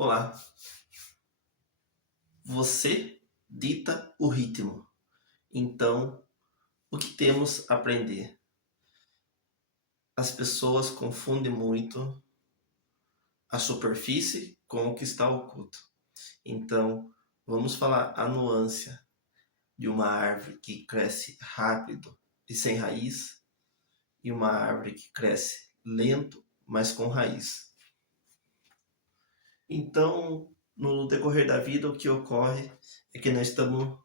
Olá, você dita o ritmo. Então, o que temos a aprender? As pessoas confundem muito a superfície com o que está oculto. Então, vamos falar a nuance de uma árvore que cresce rápido e sem raiz e uma árvore que cresce lento, mas com raiz. Então, no decorrer da vida, o que ocorre é que nós estamos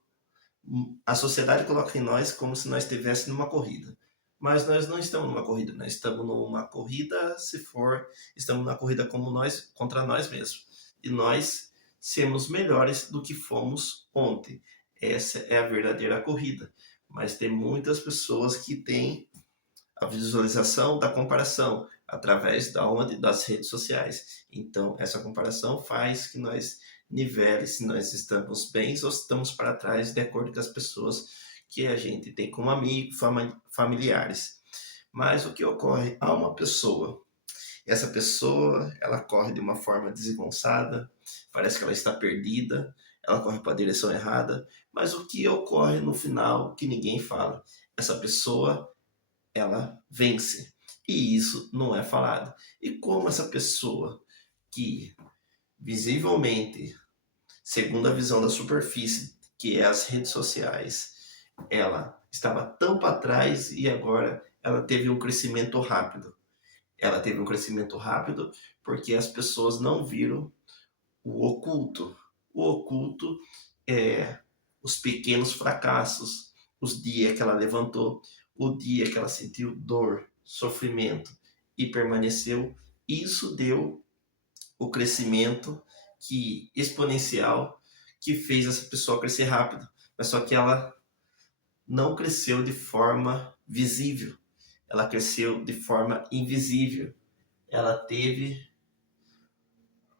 a sociedade coloca em nós como se nós estivéssemos numa corrida. Mas nós não estamos numa corrida, nós estamos numa corrida, se for, estamos numa corrida como nós, contra nós mesmos. E nós sermos melhores do que fomos ontem. Essa é a verdadeira corrida. Mas tem muitas pessoas que têm a visualização da comparação através da onde das redes sociais. Então, essa comparação faz que nós nivele se nós estamos bem ou estamos para trás de acordo com as pessoas que a gente tem como amigos, familiares. Mas o que ocorre? Há uma pessoa, essa pessoa, ela corre de uma forma desengonçada, parece que ela está perdida, ela corre para a direção errada, mas o que ocorre no final que ninguém fala? Essa pessoa ela vence. E isso não é falado. E como essa pessoa que visivelmente, segundo a visão da superfície, que é as redes sociais, ela estava tão para trás e agora ela teve um crescimento rápido. Ela teve um crescimento rápido porque as pessoas não viram o oculto. O oculto é os pequenos fracassos, os dias que ela levantou, o dia que ela sentiu dor, sofrimento e permaneceu. Isso deu o crescimento que exponencial que fez essa pessoa crescer rápido. Mas só que ela não cresceu de forma visível, ela cresceu de forma invisível. Ela teve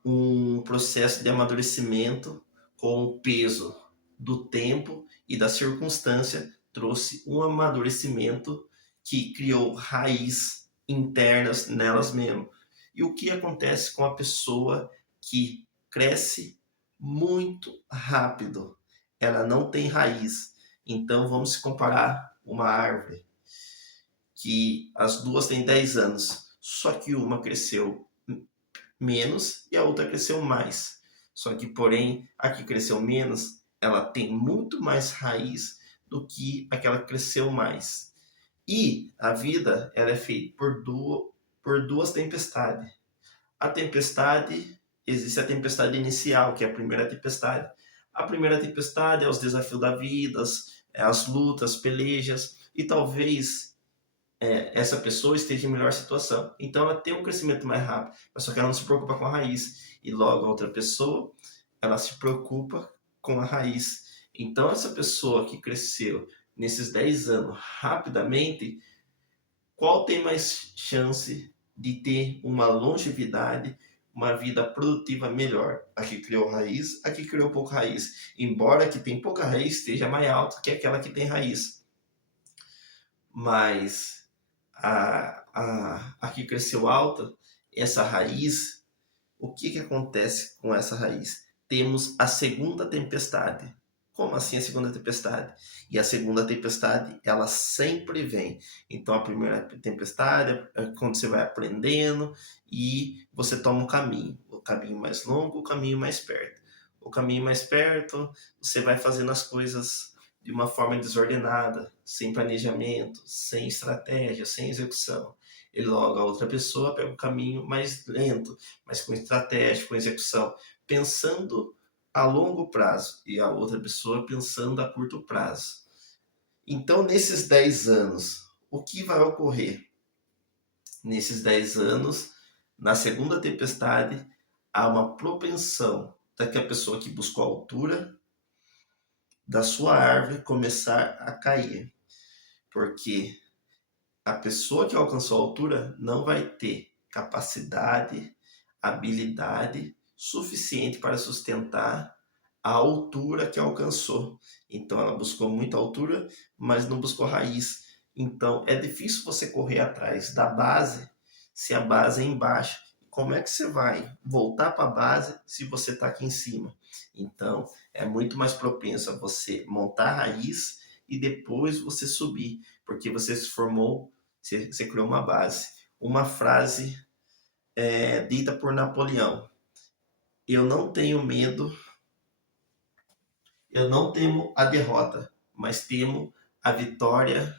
um processo de amadurecimento com o peso do tempo e da circunstância, trouxe um amadurecimento que criou raiz internas nelas mesmo. E o que acontece com a pessoa que cresce muito rápido? Ela não tem raiz. Então vamos comparar uma árvore que as duas têm 10 anos, só que uma cresceu menos e a outra cresceu mais. Só que, porém, a que cresceu menos, ela tem muito mais raiz do que aquela que cresceu mais. E a vida ela é feita por duas tempestades. A tempestade, existe a tempestade inicial, que é a primeira tempestade. A primeira tempestade é os desafios da vida, as lutas, pelejas, e talvez essa pessoa esteja em melhor situação. Então ela tem um crescimento mais rápido, mas só que ela não se preocupa com a raiz. E logo a outra pessoa, ela se preocupa com a raiz. Então essa pessoa que cresceu nesses 10 anos rapidamente, qual tem mais chance de ter uma longevidade, uma vida produtiva melhor? A que criou raiz, a que criou pouca raiz. Embora a que tem pouca raiz esteja mais alta que aquela que tem raiz. Mas a que cresceu alta, essa raiz, o que acontece com essa raiz? Temos a segunda tempestade. Como assim a segunda tempestade? E a segunda tempestade, ela sempre vem. Então, a primeira tempestade é quando você vai aprendendo e você toma um caminho. O caminho mais longo, o caminho mais perto. O caminho mais perto, você vai fazendo as coisas de uma forma desordenada, sem planejamento, sem estratégia, sem execução. E logo a outra pessoa pega o caminho mais lento, mas com estratégia, com execução, pensando a longo prazo, e a outra pessoa pensando a curto prazo. Então, nesses 10 anos, o que vai ocorrer? Nesses 10 anos, na segunda tempestade, há uma propensão daquela pessoa que buscou a altura da sua árvore começar a cair. Porque a pessoa que alcançou a altura não vai ter capacidade, habilidade suficiente para sustentar a altura que alcançou. Então ela buscou muita altura, mas não buscou raiz. Então é difícil você correr atrás da base se a base é embaixo. como é que você vai voltar para a base se você está aqui em cima? Então, é muito mais propenso a você montar a raiz e depois você subir, porque você se formou, você criou uma base. Uma frase dita por Napoleão: eu não tenho medo, eu não temo a derrota, mas temo a vitória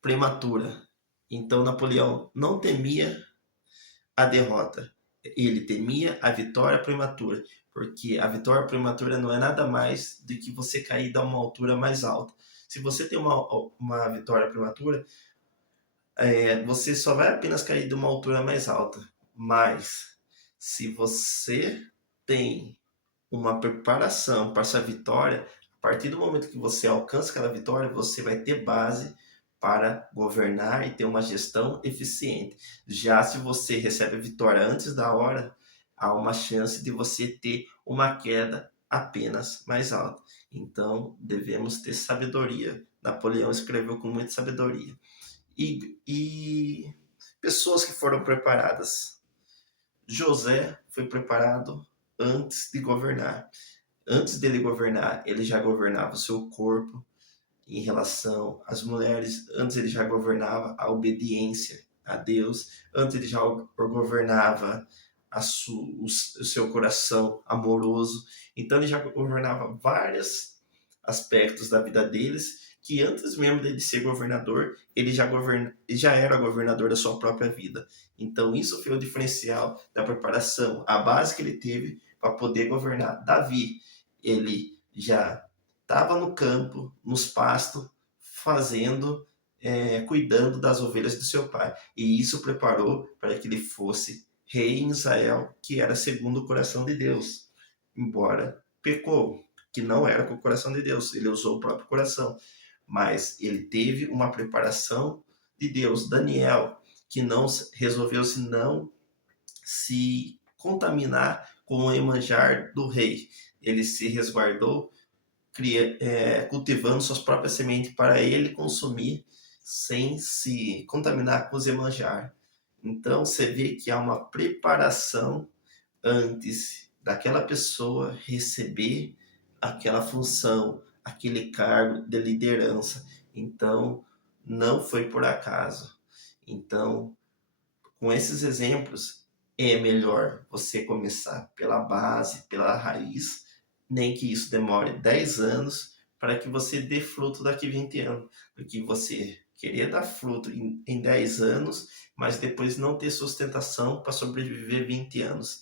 prematura. Então, Napoleão não temia a derrota, ele temia a vitória prematura, porque a vitória prematura não é nada mais do que você cair de uma altura mais alta. Se você tem uma vitória prematura, você só vai apenas cair de uma altura mais alta. Mas se você tem uma preparação para essa vitória, a partir do momento que você alcança aquela vitória, você vai ter base para governar e ter uma gestão eficiente. Já se você recebe a vitória antes da hora, há uma chance de você ter uma queda apenas mais alta. Então, devemos ter sabedoria. Napoleão escreveu com muita sabedoria. E pessoas que foram preparadas. José foi preparado antes de governar. Antes dele governar, ele já governava o seu corpo em relação às mulheres. Antes ele já governava a obediência a Deus. Antes ele já governava o seu coração amoroso. Então ele já governava vários aspectos da vida deles que antes mesmo dele ser governador, ele já era governador da sua própria vida. Então isso foi o diferencial da preparação, a base que ele teve para poder governar. Davi, ele já estava no campo, nos pastos, cuidando das ovelhas do seu pai. E isso preparou para que ele fosse rei em Israel, que era segundo o coração de Deus. Embora pecou, que não era com o coração de Deus, ele usou o próprio coração. Mas ele teve uma preparação de Deus. Daniel, que não resolveu-se não se contaminar com o emanjar do rei. Ele se resguardou, cultivando suas próprias sementes para ele consumir sem se contaminar com os emanjar. Então você vê que há uma preparação antes daquela pessoa receber aquela função, aquele cargo de liderança. Então não foi por acaso. Então, com esses exemplos, é melhor você começar pela base, pela raiz, nem que isso demore 10 anos para que você dê fruto daqui 20 anos, do que você querer dar fruto em 10 anos, mas depois não ter sustentação para sobreviver 20 anos.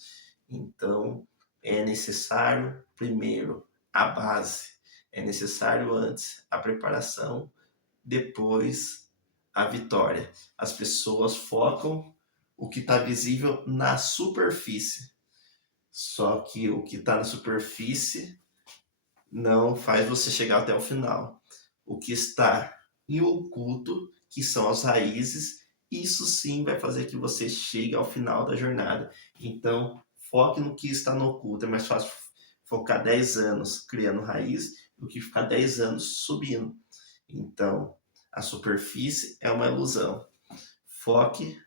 Então, é necessário primeiro a base, é necessário antes a preparação, depois a vitória. As pessoas focam o que está visível na superfície. Só que o que está na superfície não faz você chegar até o final. O que está em oculto, que são as raízes, isso sim vai fazer que você chegue ao final da jornada. Então, foque no que está no oculto. É mais fácil focar 10 anos criando raiz do que ficar 10 anos subindo. Então, a superfície é uma ilusão. Foque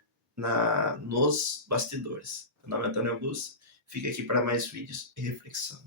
nos bastidores. Meu nome é Antônio Augusto. Fica aqui para mais vídeos e reflexão.